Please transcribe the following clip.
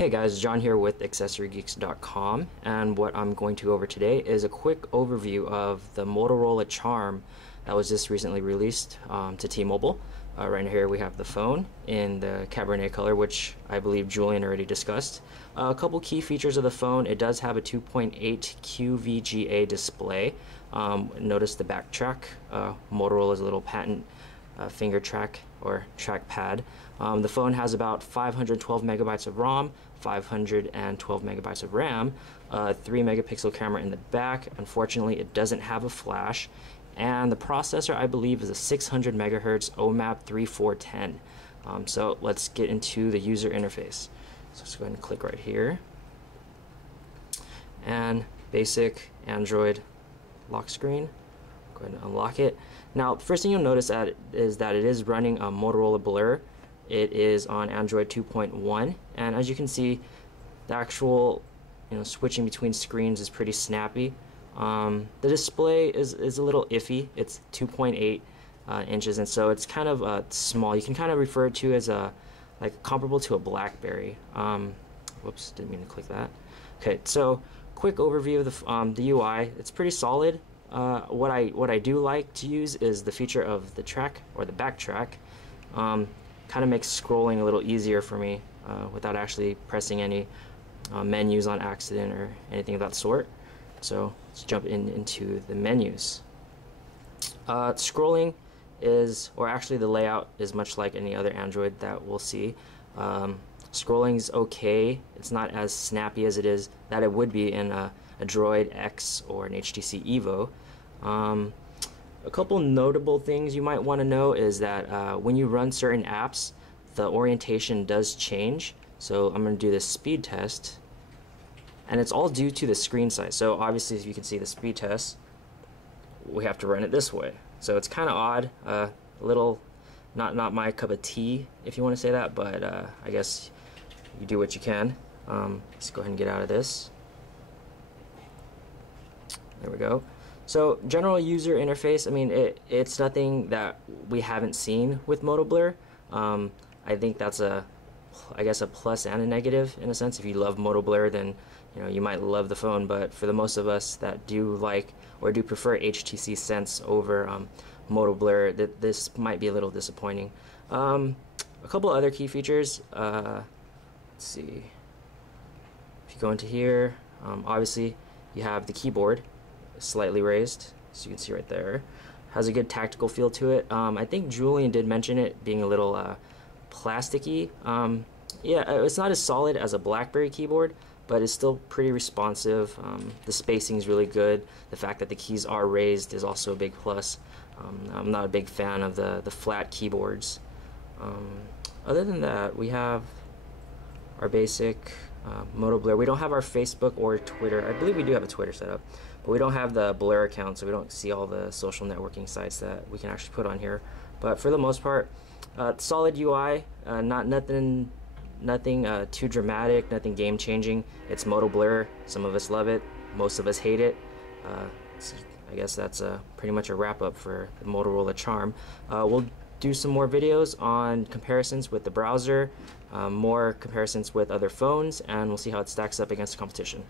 Hey guys, John here with AccessoryGeeks.com, and what I'm going to go over today is a quick overview of the Motorola Charm that was just recently released to T-Mobile. Right here we have the phone in the Cabernet color, which I believe Julian already discussed. A couple key features of the phone: it does have a 2.8 QVGA display. Notice the back track, Motorola's little patent finger track or trackpad. The phone has about 512 megabytes of ROM, 512 megabytes of RAM, 3 megapixel camera in the back. Unfortunately, it doesn't have a flash, and the processor, I believe, is a 600 megahertz OMAP 3410. So let's get into the user interface. So let's go ahead and click right here, and basic Android lock screen. Go ahead and unlock it. Now, first thing you'll notice is that it is running a Motorola Blur. It is on Android 2.1, and as you can see, the actual switching between screens is pretty snappy. The display is a little iffy. It's 2.8 inches, and so it's kind of small. You can kind of refer to it as like comparable to a BlackBerry. Whoops, didn't mean to click that. Okay, so quick overview of the UI. It's pretty solid. What I do like to use is the feature of the track, or the back track. Kind of makes scrolling a little easier for me without actually pressing any menus on accident or anything of that sort. So let's jump into the menus. Scrolling is, or actually the layout is much like any other Android that we'll see. Scrolling is okay. It's not as snappy as it would be in a Droid X or an HTC Evo. A couple notable things you might want to know is that when you run certain apps, the orientation does change. So I'm going to do this speed test, and it's all due to the screen size. So obviously, as you can see, the speed test, we have to run it this way. So it's kind of odd, a little not my cup of tea, if you want to say that, but I guess you do what you can. Let's go ahead and get out of this. There we go. So general user interface, I mean, it's nothing that we haven't seen with Moto-Blur. I think that's a plus and a negative in a sense. If you love Moto-Blur, then you might love the phone. But for the most of us that do like or do prefer HTC Sense over Moto-Blur, this might be a little disappointing. A couple other key features. Let's see. If you go into here, obviously you have the keyboard slightly raised, so you can see right there. Has a good tactical feel to it. I think Julian did mention it being a little plasticky. Yeah, it's not as solid as a BlackBerry keyboard, but it's still pretty responsive. The spacing is really good. The fact that the keys are raised is also a big plus. I'm not a big fan of the flat keyboards. Other than that, we have our basic Moto-Blur. We don't have our Facebook or Twitter. I believe we do have a Twitter set up, but we don't have the Blur account, so we don't see all the social networking sites that we can actually put on here. But for the most part, solid UI. Nothing too dramatic, nothing game changing. It's Moto-Blur. Some of us love it, most of us hate it. I guess that's pretty much a wrap up for the Motorola Charm. We'll do some more videos on comparisons with the browser, more comparisons with other phones, and we'll see how it stacks up against the competition.